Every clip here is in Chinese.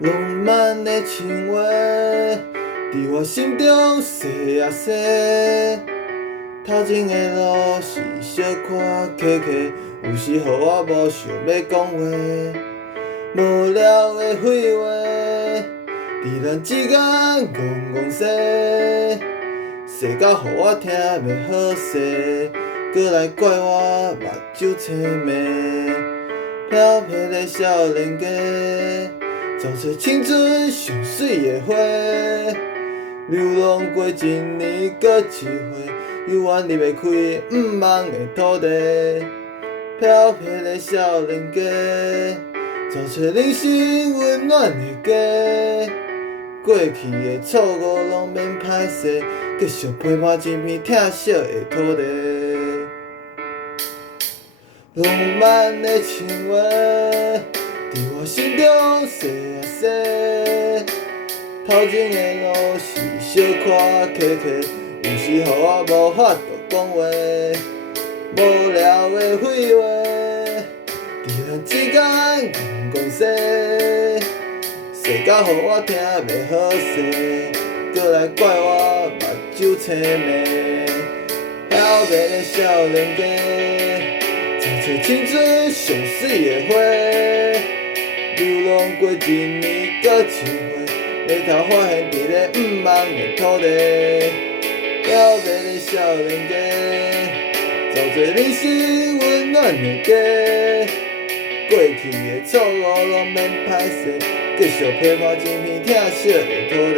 浪漫的情话，伫我心中细啊细。头前的路是小看溪溪，有时予我无想要讲话，无聊的废话，伫咱之间戆戆说，说到予我听袂好势，搁来怪我目睭青眉，飘飘的少年家。走出青春上水的花，流浪过一年搁一回，犹原离袂开毋茫的土地。飘飘的少年家，走出人生温暖的家。过去的错误拢免歹势，继续陪伴一片疼惜的土地。浪漫的情话，伫我心中细啊细，头前的路是小看溪溪，有时予我无法度讲话，无聊的废话，伫咱之间戆戆说，说到予我听袂好势，搁来怪我目睭青眉，飘渺的少年家。走出青春上水的花，流浪过一年搁一回，回头发现伫咧毋茫的土地。飘渺的少年家，走出人生温暖的家。过去的错误拢免歹势，继续陪伴一片疼惜的土地。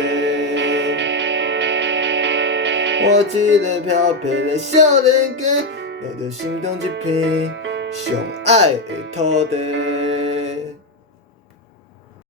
我一个飘飘的少年家，留着心中一片上爱的土地。